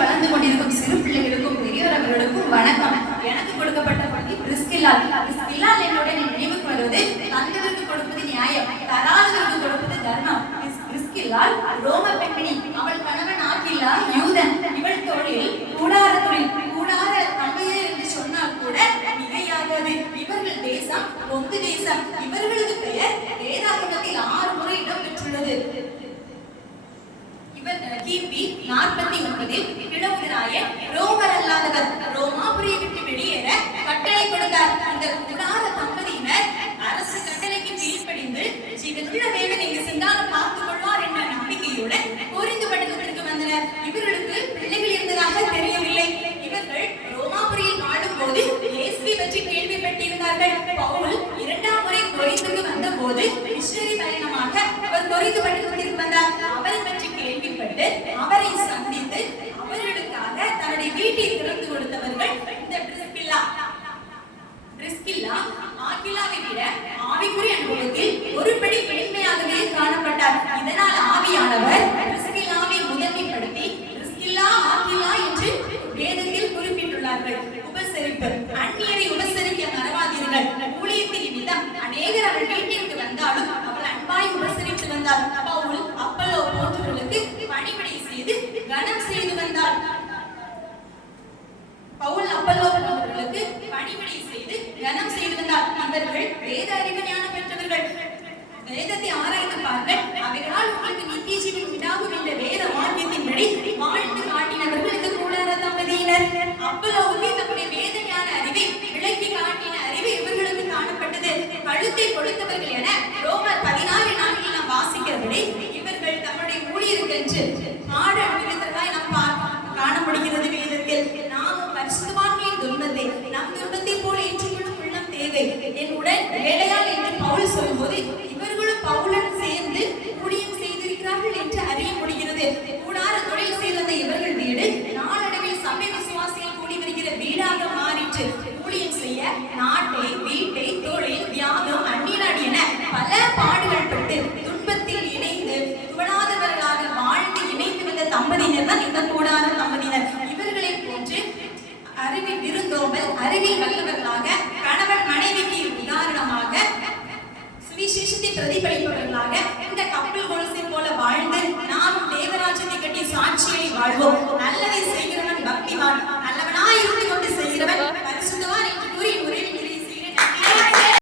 வளர்ந்து கொண்டிருக்கும் சிறு பிள்ளைகளுக்கும் பெரியவர்களுக்கும் வணக்கம். எனக்கு கொடுக்கப்பட்ட பள்ளி பிரிஸ்கில்லாள். பிரிஸ்கில்லாள் என்னோட நினைவுக்கு வருவது தந்தவருக்கு கொடுப்பது நியாயம், தராதவருக்கு கொடுப்பது தர்மம். பிரிஸ்கில்லாள் ரோம பெண்மணி. அவள் கணவன் ஆகில்லா யூதன். இவள் தொழில் கூடார தொழில். கூடார தம்பையர் என்று சொன்னால் கூட மிகையாகாது. இவர்கள் தேசம் பொங்கு தேசம். இவர்களது பெயர் வேதாகமத்தில் 6 முறை இடம் பெற்றுள்ளது. இவர் கிபி 49 கிழவுராயன் ரோமர் அல்லாதவர் ரோமாபுரியை விட்டு வெளியேற கட்டளை கொடுத்தார். இந்த கூடார தம்பதியினர் அரசு கட்டளைக்கு கீழ்ப்படிந்து ஜீவனுள்ள தேவன் எங்கு சென்றாலும் பார்த்துக் கொள்வார் என்ற நம்பிக்கையோடு புரிந்து பட்டத்திற்கு வந்தனர். இவர்களுக்கு பிள்ளைகள் இருந்ததாக தெரியவில்லை. இவர்கள் ரோமாபுரியில் வாழும் போது இயேசுவை பற்றி கேள்விப்பட்டிருந்தார்கள். பவுல் 2ஆம் முறை கொரிந்துக்கு வந்த போது மிஷனரி பயணமாக அவர் கொரிந்து பட்டத்திற்கு வந்தார். அவரை பற்றி கேள்விப்பட்டு அவரை சந்தித்து அவர்களுக்காக தன்னுடைய வீட்டை திறந்து கொடுத்தவர்கள் இந்த பிரிஸ்கில்லா. ஆகிலாவை விட ஆவிக்குரிய அனுபவத்தில் ஒருபடி பெண்மையாகவே காணப்பட்டார். இதனால் ஆவியானவர் பிரிஸ்கில்லாவை முதன்மைப்படுத்தி பிரிஸ்கில்லா ஆகிலா என்று வேதத்தில் குறிப்பிட்டுள்ளார்கள். உபசரிப்பு. அந்நியரை உபசரிக்க மறவாதீர்கள். ஊழியத்தின் நிமித்தம் அநேகர் அவள் வீட்டிற்கு வந்தாலும் அவள் அன்பாய் உபசரித்து வந்தாள். பவுல் அப்பல்லோ போன்றவர்களுக்கு பணிவிடை செய்து கனம் செய்து வந்தாள். இவர்கள் வேத அறிவு ஞானம் பெற்றவர்கள். வேதத்தை ஆராய்ந்து பாருங்கள். அவைகளால் உங்களுக்கு நித்திய ஜீவன் உண்டாகும் என்ற வேத வாக்கியத்தின்படி வாழ்ந்து காட்டினவர்கள் இந்த கூடார தம்பதியினர். அப்பல்லோவுக்கு தம்முடைய வேத ஞான அறிவை விளக்கி காட்டின அறிவு இவர்களுக்கு காணப்பட்டது. கழுத்தை கொடுத்தவர்கள் என ரோமர் 16 நாளில் நாம் வாசிக்கிறபடி இவர்கள் தம்முடைய ஊழியருக்கென்று பாட அனுபவித்ததாய் நாம் காண முடிகிறது வேதத்தில். நாமும் பரிசுத்தவான்களின் துன்பத்தை நம் துன்பத்தை போல ஏற்றுக்கொள்ளும் உள்ளம் தேவை. என்னுடன் வேலையால் என்று பவுல் சொல்லும்போது இவர்களும் பவுலுடன் சேர்ந்து ஊழியம் செய்திருக்கிறார்கள் என்று அறிய முடிகிறது. கூடார தொழில் செய்த இவர்கள் வீடு நாளடைவில் சபை விசுவாசிகள் கூடி வருகிற வீடாக மாறிற்று. ஊழியம் செய்ய நாட்டை, வீட்டை, தொழில், தியாகம், அந்நியநாடு என பல பாடுகள் பட்டு துன்பத்தில் இணைந்து துவளாதவர்களாக வாழ்ந்து இணைந்து வந்த தம்பதியினர் தான் இந்த கூடார தம்பதியினர். இவர்களை போன்று அறிவில் விருந்தோம்பல், அறிவில் வல்லவர்களாக, கணவன் மனைவிக்கு உதாரணமாக, சுவிசேஷத்தை பிரதிபலிப்பவர்களாக இந்த கப்பல் கொலுசை போல வாழ்ந்து நாமும் தேவராஜ்யத்தை கட்டி சாட்சியை வாழ்வோம். நல்லதை செய்கிறவன் பக்திவான், நல்லவனாய் இருந்து கொண்டு செய்கிறவன் பரிசுத்தவான் என்று